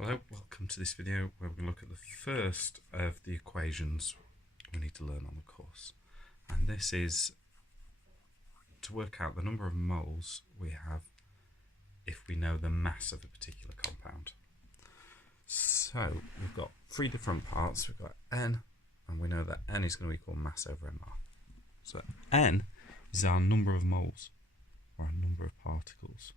Hello, welcome to this video where we're going to look at the first of the equations we need to learn on the course. And this is to work out the number of moles we have if we know the mass of a particular compound. So we've got three different parts. We've got N, and we know that N is going to equal mass over mR. So N is our number of moles, or our number of particles.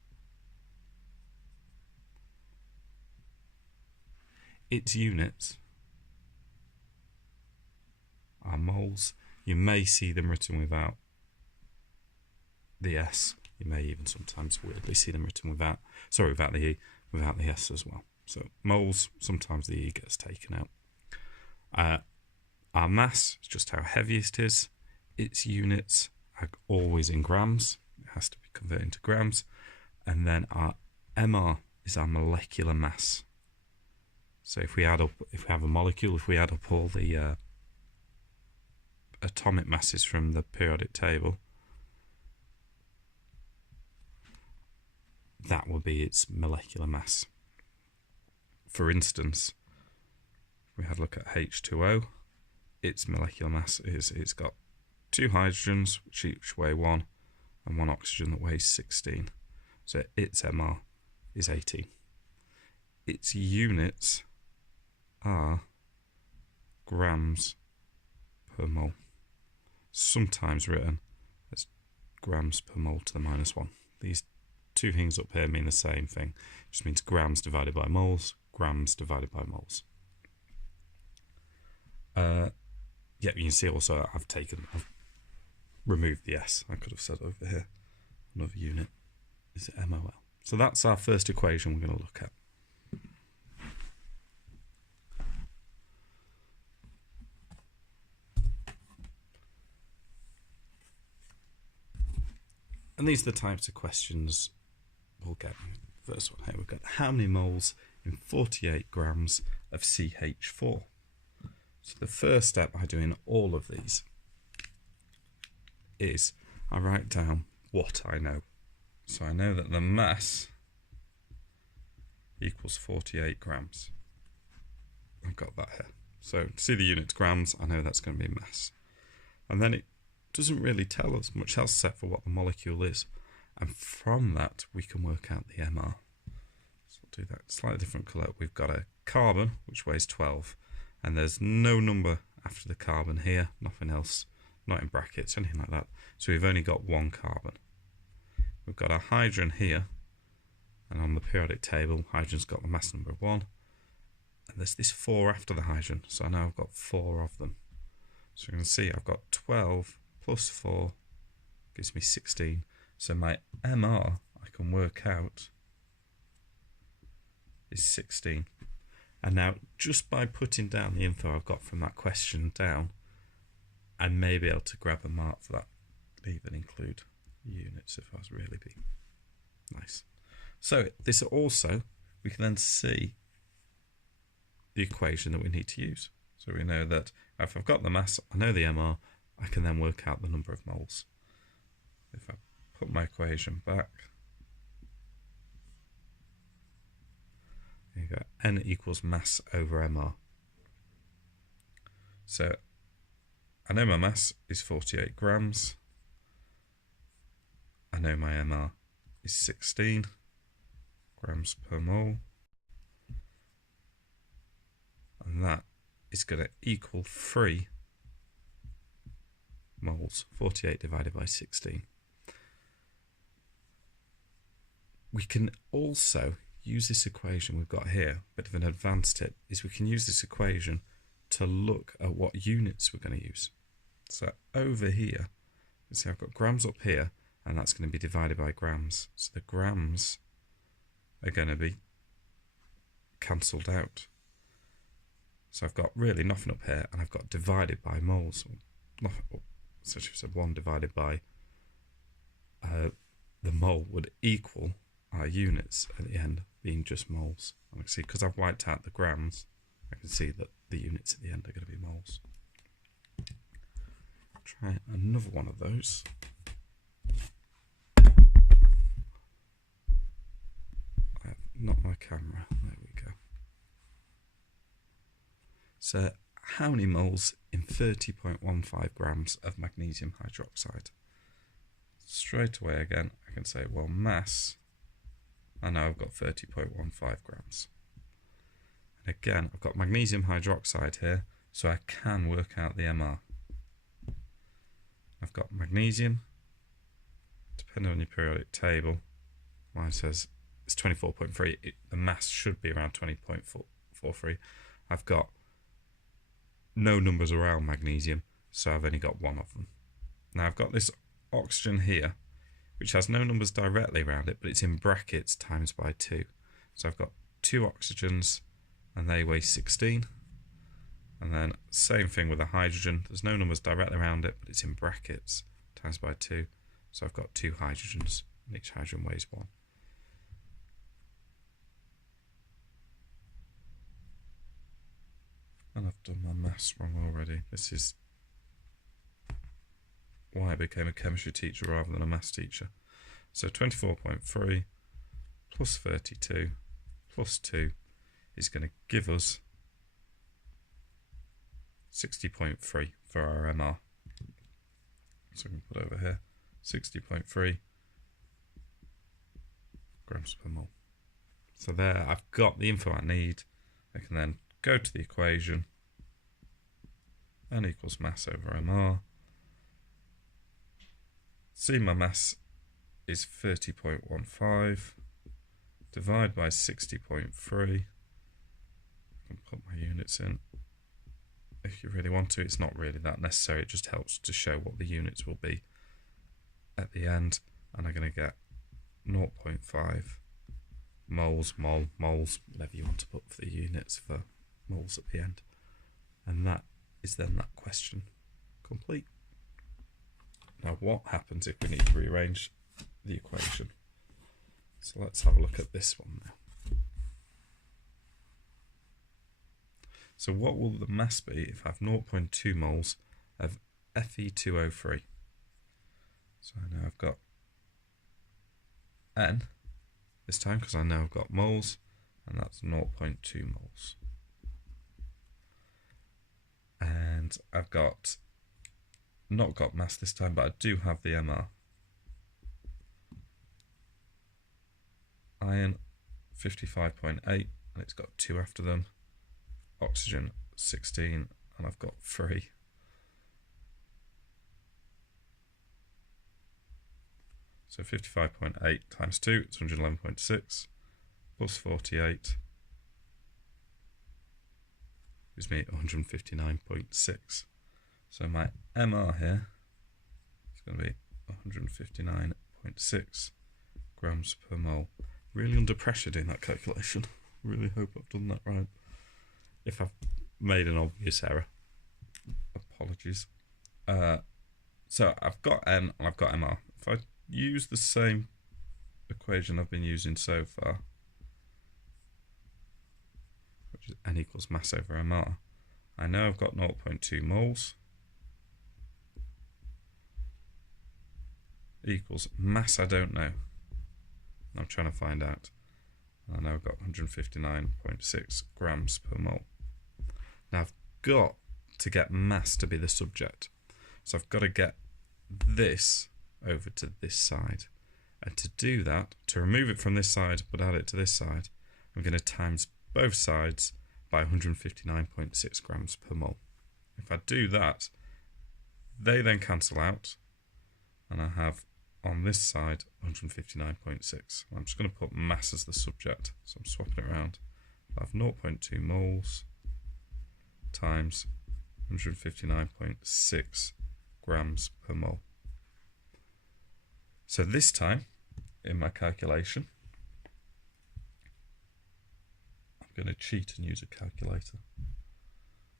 Its units are moles. You may see them written without the S. You may even sometimes weirdly see them written without the E, without the S as well. So moles, sometimes the E gets taken out. Our mass is just how heavy it is. Its units are always in grams. It has to be converted into grams. And then our mR is our molecular mass. So if we have a molecule, if we add up all the atomic masses from the periodic table, that will be its molecular mass. For instance, if we had a look at H2O, its molecular mass is it's got two hydrogens, which each weigh 1, and one oxygen that weighs 16. So its mR is 18. Its units are grams per mole, sometimes written as grams per mole to the -1. These two things up here mean the same thing. It just means grams divided by moles, grams divided by moles. Yeah, you can see also I've removed the S. I could have said over here another unit is MOL. So that's our first equation we're going to look at. And these are the types of questions we'll get. First one here, we've got how many moles in 48 grams of CH4? So the first step by doing all of these is I write down what I know. So I know that the mass equals 48 grams. I've got that here. So to see the units grams, I know that's going to be mass. And then it doesn't really tell us much else except for what the molecule is, and from that we can work out the mR. So we'll do that slightly different colour. We've got a carbon which weighs 12, and there's no number after the carbon here, nothing else, not in brackets, anything like that. So we've only got one carbon. We've got a hydrogen here, and on the periodic table hydrogen's got the mass number of 1, and there's this 4 after the hydrogen, so now I've got 4 of them. So you can see I've got 12 plus 4 gives me 16. So my mR I can work out is 16. And now just by putting down the info I've got from that question down, I may be able to grab a mark for that. Even include units if I was really being nice. So this also, we can then see the equation that we need to use. So we know that if I've got the mass, I know the mR, I can then work out the number of moles. If I put my equation back, you go N equals mass over mR. So I know my mass is 48 grams. I know my mR is 16 grams per mole. And that is going to equal 3 moles, 48 divided by 16. We can also use this equation we've got here, a bit of an advanced tip, is we can use this equation to look at what units we're going to use. So over here, you see I've got grams up here, and that's going to be divided by grams. So the grams are going to be cancelled out. So I've got really nothing up here, and I've got divided by moles. So she said 1 divided by the mole would equal our units at the end being just moles. And I can see, because I've wiped out the grams, I can see that the units at the end are going to be moles. Try another one of those. I have not my camera. There we go. So how many moles in 30.15 grams of magnesium hydroxide? Straight away again, I can say, well, mass, I know I've got 30.15 grams. And again, I've got magnesium hydroxide here, so I can work out the MR. I've got magnesium, depending on your periodic table, mine says it's 24.3, the mass should be around 20.43. I've got no numbers around magnesium, so I've only got one of them. Now I've got this oxygen here, which has no numbers directly around it, but it's in brackets times by 2. So I've got 2 oxygens, and they weigh 16. And then same thing with the hydrogen. There's no numbers directly around it, but it's in brackets times by 2. So I've got 2 hydrogens, and each hydrogen weighs 1. And I've done my maths wrong already. This is why I became a chemistry teacher rather than a maths teacher. So 24.3 plus 32 plus 2 is going to give us 60.3 for our MR. So we can put over here 60.3 grams per mole. So there, I've got the info I need. I can then go to the equation. N equals mass over MR. See, my mass is 30.15. Divide by 60.3. I can put my units in. If you really want to, it's not really that necessary. It just helps to show what the units will be at the end. And I'm going to get 0.5 moles, moles, whatever you want to put for the units for moles at the end. And that is then that question complete. Now what happens if we need to rearrange the equation? So let's have a look at this one now. So what will the mass be if I have 0.2 moles of Fe2O3? So I know I've got N this time because I know I've got moles, and that's 0.2 moles. And I've not got mass this time, but I do have the MR. Iron 55.8, and it's got 2 after them. Oxygen 16, and I've got 3. So 55.8 times 2, it's 111.6, plus 48 gives me 159.6. So my MR here is going to be 159.6 grams per mole. Really under pressure doing that calculation. Really hope I've done that right. If I've made an obvious error, apologies. So I've got N and I've got MR. If I use the same equation I've been using so far, which is N equals mass over MR, I know I've got 0.2 moles equals mass I don't know. I'm trying to find out. I know I've got 159.6 grams per mole. Now I've got to get mass to be the subject. So I've got to get this over to this side. And to do that, to remove it from this side but add it to this side, I'm going to times both sides by 159.6 grams per mole. If I do that, they then cancel out, and I have on this side 159.6. I'm just going to put mass as the subject, so I'm swapping it around. I have 0.2 moles times 159.6 grams per mole. So this time in my calculation, I'm going to cheat and use a calculator.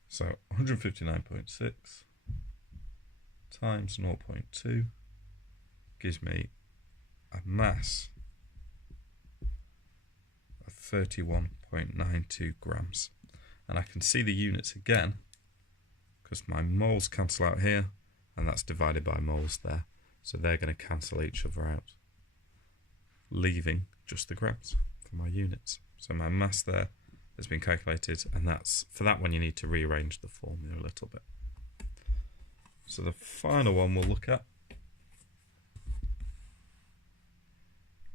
So 159.6 times 0.2 gives me a mass of 31.92 grams. And I can see the units again because my moles cancel out here, and that's divided by moles there. So they're going to cancel each other out, leaving just the grams for my units. So my mass there has been calculated, and that's for that one you need to rearrange the formula a little bit. So the final one we'll look at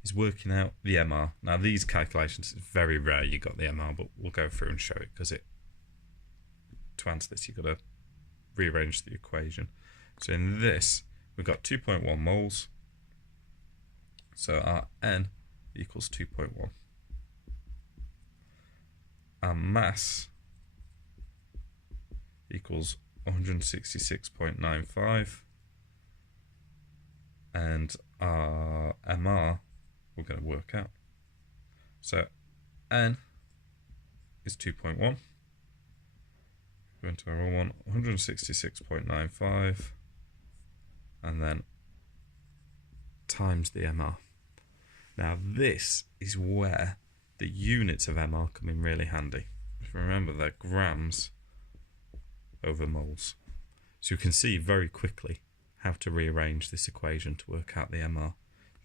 is working out the MR. Now these calculations, it's very rare you got the MR, but we'll go through and show it, because to answer this you've got to rearrange the equation. So in this we've got 2.1 moles, so our N equals 2.1. Our mass equals 166.95, and our MR we're going to work out. So N is 2.1. Go into our one, 166.95, and then times the MR. Now this is where the units of MR come in really handy. If you remember, they're grams over moles. So you can see very quickly how to rearrange this equation to work out the MR.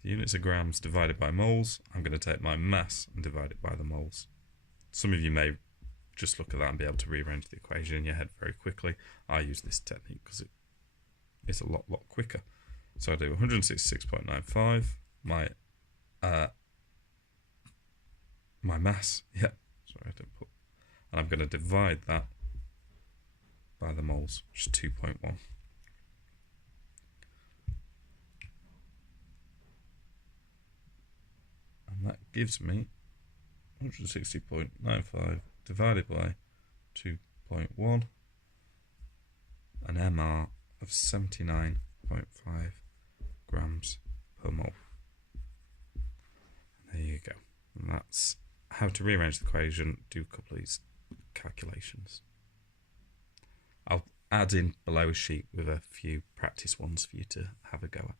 The units are grams divided by moles. I'm going to take my mass and divide it by the moles. Some of you may just look at that and be able to rearrange the equation in your head very quickly. I use this technique because it's a lot quicker. So I do 166.95, my mass, and I'm going to divide that by the moles, which is 2.1. And that gives me 160.95 divided by 2.1, an MR of 79.5 grams per mole. And there you go. And that's how to rearrange the equation, do a couple of these calculations. I'll add in below a sheet with a few practice ones for you to have a go at.